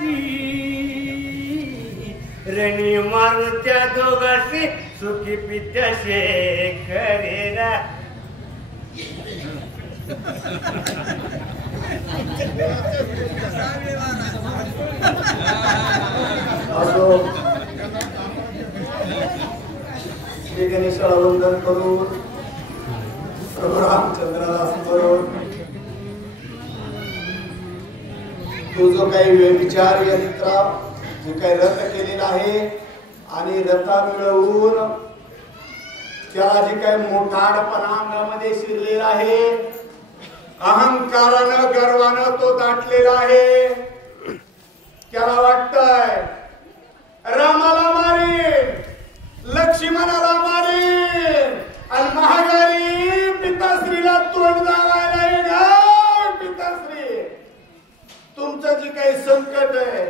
दोघाशी रणी मारून त्या दोघाशी सुखी पित्याशे करेरा श्री गणेशाला वंदन करून प्रभू रामचंद्राला स्मरून तो जो काही व्यभिचार यंत्र जो काही रथ केलेला आहे आणि रथा मिळवून त्याला जे काही मोठाडपणा अंगामध्ये शिरलेला आहे अहंकारानं गर्वानं तो दाटलेला आहे त्याला वाटतंय रामाला मारीन लक्ष्मणाला मारीन आणि महागारी पिताश्रीला तोंड दावायला येणार पिताश्री तुमचं जे काही संकट आहे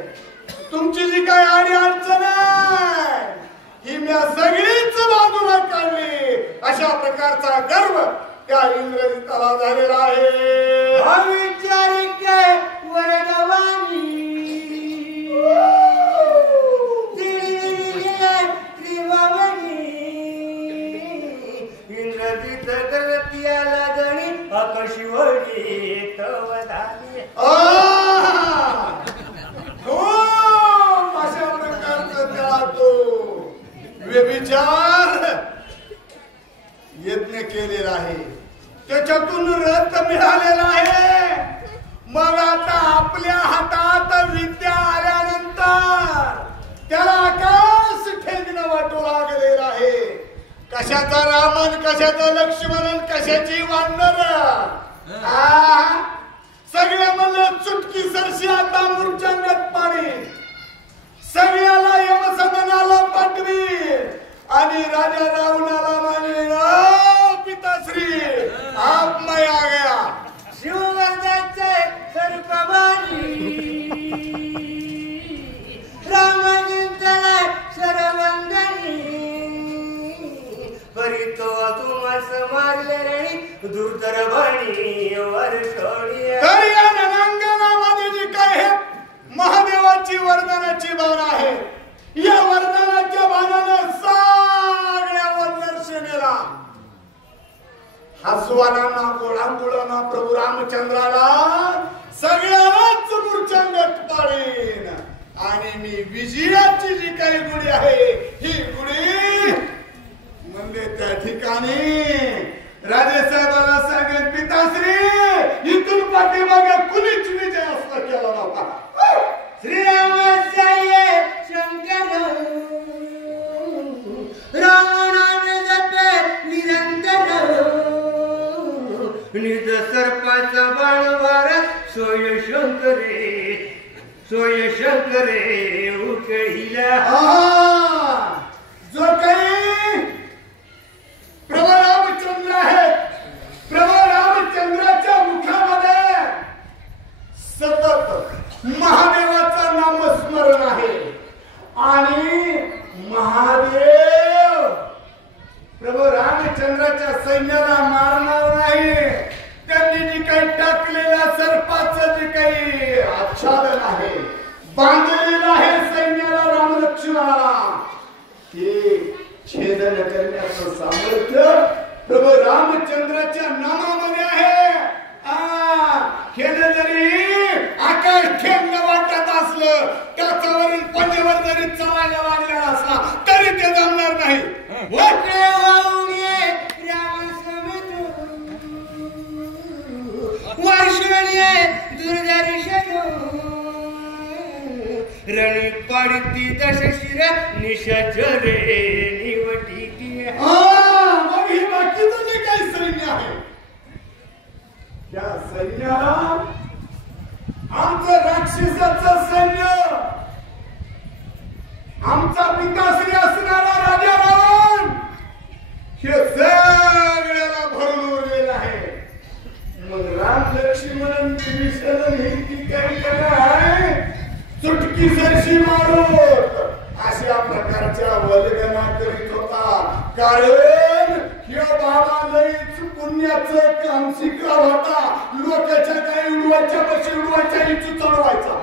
तुमची जी काही आडी अडचण आहे ही मी सगळीच बाजूला काढली अशा प्रकारचा गर्व त्या इंद्रजिताला झालेला आहे अविचारिक वरदवाणी इंद्रजित करतियाला गणी आकाशवडी तवधानी अशा प्रकारचा त्याला तो व्यभिचार यज्ञ केलेला आहे त्याच्यातून रथ मिळालेला आहे मग आता आपल्या हातात विद्या आल्यानंतर त्याला आकाश ठेकणं वाटू लागलेलं आहे कशाचा रामन कशाचा लक्ष्मण कशाची वानर सगळ्या मला चुटकी सरशी आता मूर्छांगत पाणी सगळ्याला यमसदनाला पाठवी आणि राजा रावणाला म्हणे पिताश्री आप मैं आ गया शिववर्धाचे सर्पबाणी रामाजिंतला सरवंदनी परितो तुमास मारले रणी दुर्धर बणी वर्षोडी तरी या रणांगणामध्ये जी काय हे महादेवाची वरदानाची बाण आहे या वरदानाच्या बाणानं सगळ्यावर दर्शनेला हसवानांना गोळांगुळांना प्रभू रामचंद्राला सगळ्यालाच मूर्छांगत पाळीन आणि मी विजयाची जी काही गुढी आहे ही गुढी म्हणजे त्या ठिकाणी राजेसाहेबाला सांगेन पिताश्री इथून पाठीमागे कुणीच विजय असला केला नव्हता श्रीरामाचार्य शंकर रामनाम जपे निरंतर निज सर्पाचा बाण वारा सोय शंकरे उकळीला जो काही प्रभू रामचंद्र आहे प्रभू रामचंद्राच्या मुखामध्ये सतत महादेवाचा नामस्मरण आहे आणि महादेव प्रभू रामचंद्राच्या सैन्याला मारणार नाही त्यांनी जी काही टाकलेल्या सर्पाचं जे काही आच्छादन आहे बांधलेलं आहे सैन्याला रामलक्ष्मणाला ते छेदन करण्याचं सामर्थ्य प्रभू रामचंद्राच्या नामामध्ये आहे हे जरी आकाश ठेवणं वाटत असलं त्याच्यावरून पंजावर जरी चालायला लागलेला असला तरी ते जमणार नाही रणी पाडती दशशिर निशाचरे निवटी मग ही बाकीचं जे काही सैन्य आहे त्या सैन्याला आमचं राक्षसाचं सैन्य आमचा पिताश्री असणारा राजा रावण हे सगळ्याला भरून उरलेलं आहे मग राम लक्ष्मण विभीषण हे की काही आहे चुटकी सरशी मारून अशा प्रकारच्या वल्गना करीत होता कारण ह्या बाबा लईच पुण्याचं काम शिकला होता लोकांच्या काही उडवायच्या पशी उडवायच्या इच्छू चढवायचा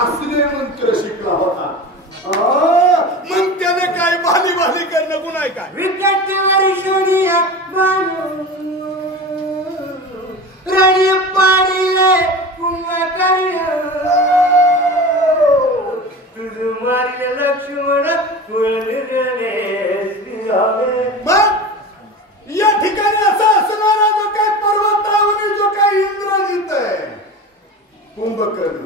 असले मंत्र शिकला होता. मग त्याने काय भाली भाली करणं गुन्हा काय? विकटवर शोनिया बाणू राणी पाडीले कुंभकर्ण तुझ मारले लक्ष्मण मग या ठिकाणी असं असणारा जो काय पर्वतावरील जो काय इंद्रजित आहे कुंभकर्ण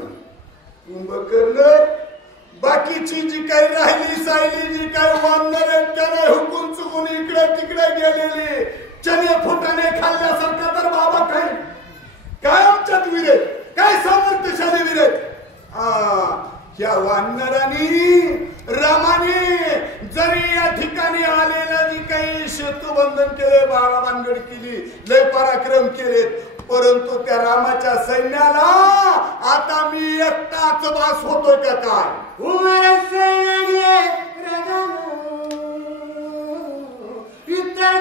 बाकीची जी काही राहिली सायली जी काही वानर आहेत त्याने हुकून चुकून इकडे तिकडे गेलेली चने फुटाने खाल्ल्यासारखं तर बाबा काय आमच्यात विरेत काय सामर्थ्यशाली विरेत. या वानरांनी रामाने जरी या ठिकाणी आलेलं जी काही सेतुबंधन केले बाणाबाणगड केली लय पराक्रम केलेत परंतु त्या रामाच्या सैन्याला आता मी एकटाच बास होतोय का काय?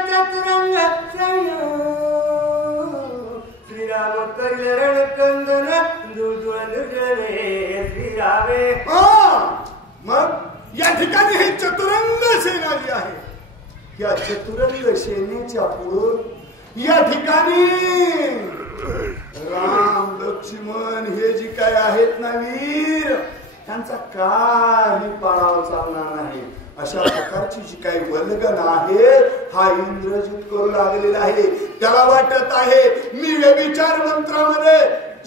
चतुरंग श्रीराम करले रणकंदन श्रीरामे. मग या ठिकाणी ही चतुरंग सेना जी आहे या चतुरंग सेनेच्या पुढे या ठिकाणी राम लक्ष्मण हे जी काय आहेत ना वीर त्यांचा काही पाडाव चालणार नाही. अशा प्रकारची जी काही वल्गन आहे हा इंद्रजित करू लागलेला आहे. त्याला वाटत आहे मी व्यभिचार मंत्रामध्ये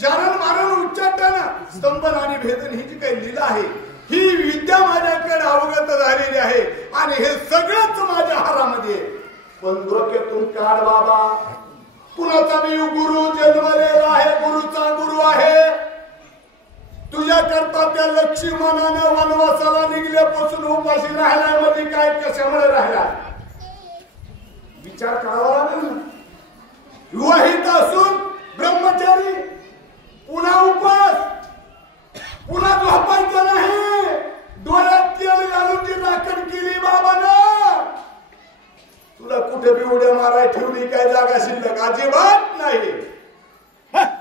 जारण मारण उच्चाटन स्तंभन आणि भेदन ही जी काही लीला आहे ही विद्या माझ्याकडे अवगत झालेली आहे आणि हे सगळंच माझ्या हारामध्ये. पण डोक्यातून काढ बाबा कुणाचा मी गुरु जन्मलेला आहे गुरुचा गुरु आहे. तुझ्या करता त्या लक्ष्मणानं वनवासाला निघल्यापासून उपाशी राहिलाय मध्ये काय कशामुळे राहिला विचार करावा लागेल. विवाहित असून ब्रह्मचारी पुन्हा उपास पुन्हा झोपायचं नाही. डोळ्यात तेल घालून जी राखण केली बाबानं तुला कुठे बी उड्या माराय ठेवली काय जागा शिल्लक अजिबात नाही.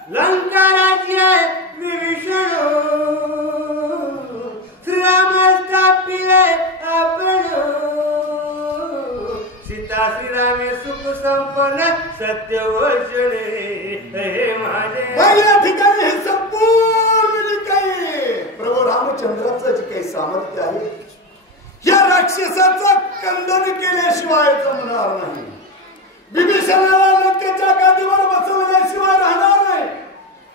लंका राज्य विभीषण श्रीराम स्थापिले आपण सीता श्रीरामे सुख संपन्न सत्य वचने हे माझे. या ठिकाणी हे संपूर्ण जे काही प्रभू रामचंद्राचं जे काही सामर्थ्य आहे या राक्षसाचं खंडन केल्याशिवाय जमणार नाही. विभीषणाला लंकेच्या गादीवर बसवल्याशिवाय राहणार नाही.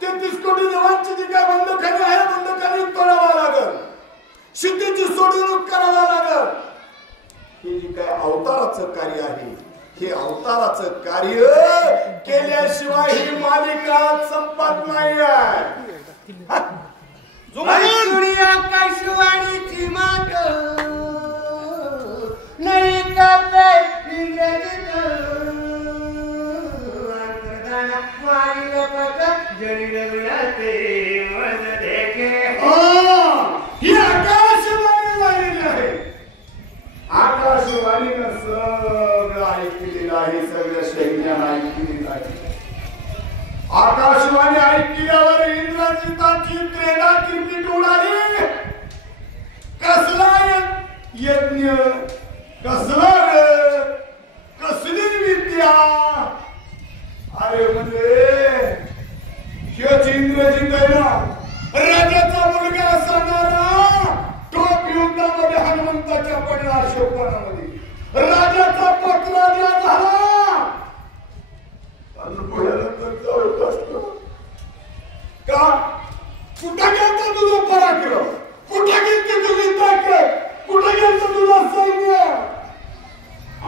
33 कोटी देवांची जी काय बंदखाने आहे बंदखाने तोडावा लागल सिद्धीची सोडवणूक करावा लागल. हे जे काय अवताराचं कार्य आहे हे अवताराचं कार्य केल्याशिवाय ही मालिका संपत नाही आहे. आकाशवाणीची मात नाही कापे इंद्रजित मारिल पट जरी रघुनाथे मन देखे. ही आकाशवाणी झालेली आहे. आकाशवाणीनं सगळं ऐकलेलं आहे सगळं सैन्यानं ऐकलेलं आहे. आकाशवाणी ऐकल्यावर इंद्रजिताची क्रीडा किती उडाली. कसला यज्ञ कसला कसली विद्या. अरे म्हणजे हेच इंद्रजित आहे ना राजाचा मुलगा असणारा टोप युद्धामध्ये हनुमंताच्या पडला अशोकवनामध्ये राजाचा पटराजा झाला. का कुठं गेलं तुझं पराक्रम कुठं गेलं तुझी ताकद कुठं गेलं तुझं सैन्य.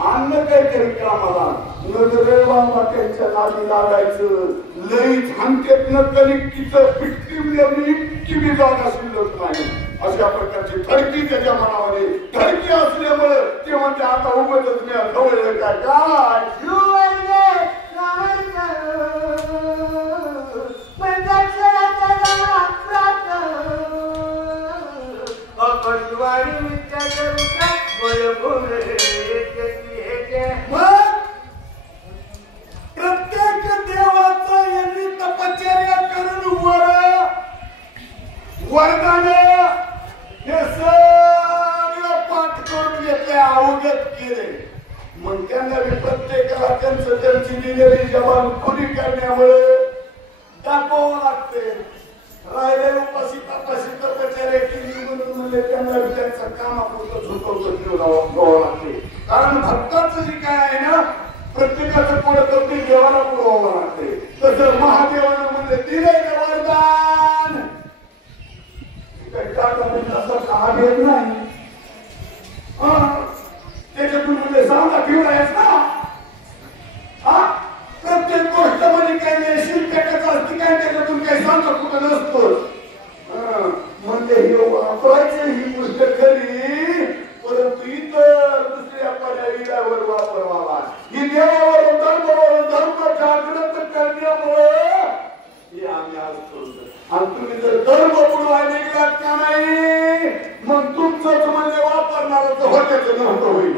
अन्न काहीतरी कामाला नजरेच्या नादी लागायचं लई सांगतेत न कलिकीचं पिटकी इतकी बी जागा शिल्लक नाही. अशा प्रकारची धडकी त्याच्या मनामध्ये धडकी असल्यामुळे ते म्हणते आता उभंच मी खवळ काय काय प्रत्येक देवाचा यांनी तपश्चर्या करून स्वर्गाने हे सगळं पाठ करून घेतले, अवगत केले. मग त्यांना प्रत्येकाला त्यांची दिलेली जबान पुरी करण्यामुळे दाखवावं लागते. राहिले उपाशी तपाशी कर्मचारी म्हणून म्हणजे त्यांना त्यांचं कामापुरतं झुकवतं ठेवावं लागते. कारण भक्ताचं जे काय आहे ना, प्रत्येकाचं पुढं कधी देवाला पुरवावं लागते. तसं महादेवानं म्हणजे दिलंय वरदान, काम येत नाही. त्याच्यातून म्हणजे सांगा ठेवलायच ना. प्रत्येक गोष्ट म्हणजे काय नाही शिल्पकाचं असते काय, त्याच्यातून काही सांगा कुठं नसतो. म्हणजे हे वापरायचं ही गोष्ट खरी, परंतु इतर दुसऱ्या पर्यायावर वापरावा. ही देवावरून धर्म जागृत करण्यामुळे हे आम्ही आज करतो. आणि तुम्ही जर धर्म बुडवायला गेलात का नाही, मग तुमचंच म्हणजे वापरणारच होत्याचं नव्हतं होईल.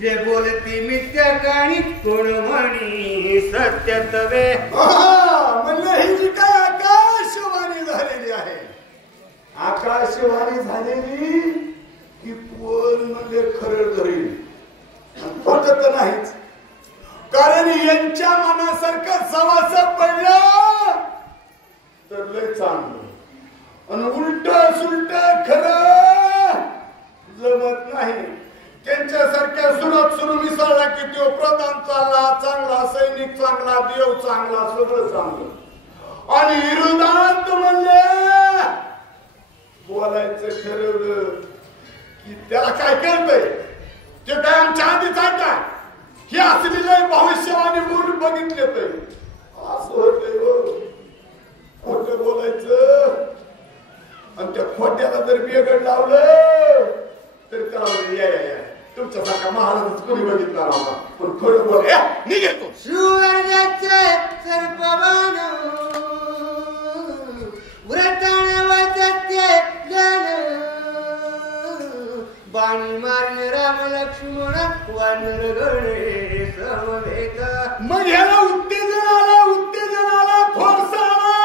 जे बोलती मिथ्या काणी कोण म्हणी सत्य तवे. म्हणजे ही जी काय आकाशवाणी झालेली आहे, आकाशवाणी झालेली की कोण म्हणजे खरं धरेल, पटत नाहीच. कारण यांच्या मनासारखं सवास पडलं तर लय चांगलं, आणि उलट सुलट खरं जमत नाही. त्यांच्यासारख्या सुरत सुरू मिसळला की तो प्रधान चांगला, चांगला सैनिक चांगला, देव चांगला, सगळं चांगलं. आणि विरोधात म्हणले बोलायचं ठरवलं की त्याला काय कळतंय, ते काय आमच्या आधीच आहे का, हे असलेलं भविष्यवाणी बोलून बघितले तर असं होतंय. खोटं बोलायचं आणि त्या खोट्याला जर बिघड लावलं तर त्याला या तुमच्यासारखा महाराजच कोणी बघितला नव्हता. पण खरं बोल निघेतो सुवर्णाचे सर्पबाण व्रतान वाचते जन, बाणी मारण राम लक्ष्मण वानर गणे समवेत. मग ह्याला उत्तेजन आला फोर्स आला.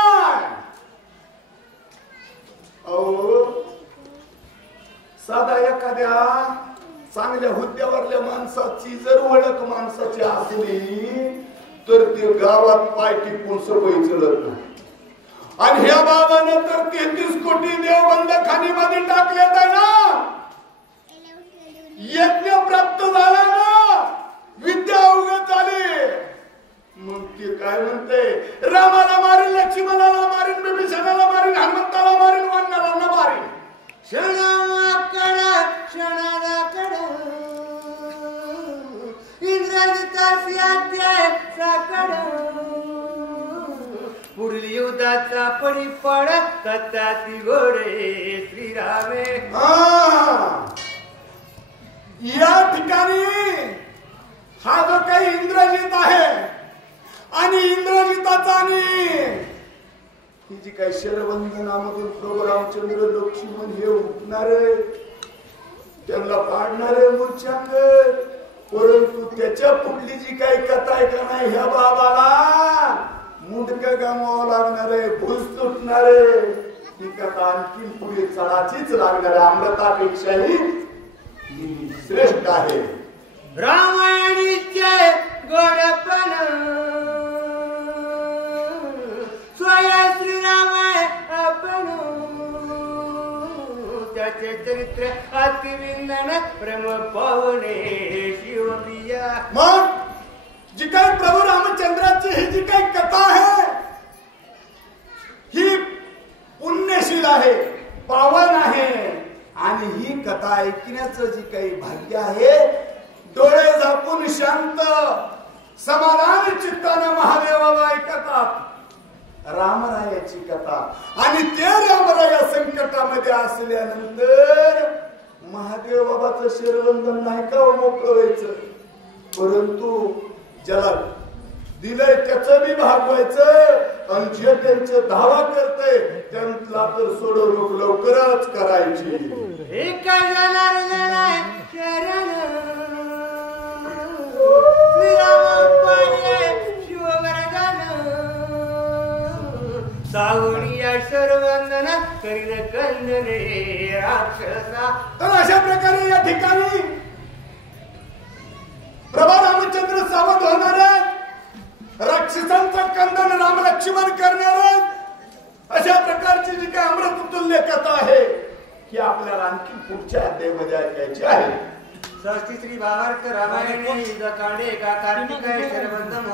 अहो साधा एखाद्या चांगल्या हुद्द्यावरल्या माणसाची जर ओळख माणसाची असली तर ते गावात पाय टिकून सवयी चलत नाही. आणि ह्या बाबानं तर 33 कोटी देवबंद खाणीमध्ये टाकलेत आहे ना, यज्ञ प्राप्त झाला ना, विद्या अवगत झाली. मग ते काय म्हणते, रामाला मारीन, लक्ष्मणाला मारीन, विभीषणाला मारीन, हनुमंताला मारीन, वानरांना मारीन. क्षणाकडा क्षणाकडा इंद्रजितासी अध्याय साकडा, पुढील युद्धाचा परिपड कथाची घोडे श्रीरामे. या ठिकाणी हा जो काही इंद्रजित आहे आणि इंद्रजिताचा आणि ही जी काही शरवंदनामधून प्रभू रामचंद्र लक्ष्मण हे उठणारे त्यांना पाडणारे मूर्छांग, परंतु त्याच्या पुढली जी काही कथा आहे का नाही, ह्या बाबाला मुंडक गमावं लागणार आहे, भूस तुटणारे, ही कथा आणखी पुढे चढाचीच लागणार आहे. अमृतापेक्षाही श्रेष्ठ आहे. रामायणीचे गोडपण स्वया श्रीराम आपण, त्याचे चरित्र अतिविंदन प्रेम पावणे शिवप्रिया. मग जी काही प्रभू रामचंद्राची ही जी काही कथा आहे ही पुण्यशील आहे, पावन आहे. आणि ही कथा ऐकण्याचं जी काही भाग्य आहे, डोळे झाकून शांत समाधान चित्तानं महादेव बाबा ऐकतात रामरायाची कथा. आणि ते रामराया संकटामध्ये असल्यानंतर महादेव बाबाचं शिरवंदन नाही का मोकळं व्हायचं, परंतु ज्याला दिलंय त्याचं बी भागवायचं. आणि जे त्यांचं धावा करतंय त्यांना तर सोडवणूक लवकरच करायची. एका जनार्दना शरण करीन कर्ण रे राक्षसा. तर अशा प्रकारे या ठिकाणी प्रभा रामचंद्र सावध होणार आहेत, राक्षसांचं खंडन राम लक्ष्मण करणार आहेत. अशा प्रकारची जी काही अमृततुल्य कथा आहे की आपल्याला आणखी पुढच्या अध्यायामध्ये ऐकायची आहे. षष्ठी श्री भावार्थ रामायणे युद्धकांडे एका कार्तिकाय शरबंध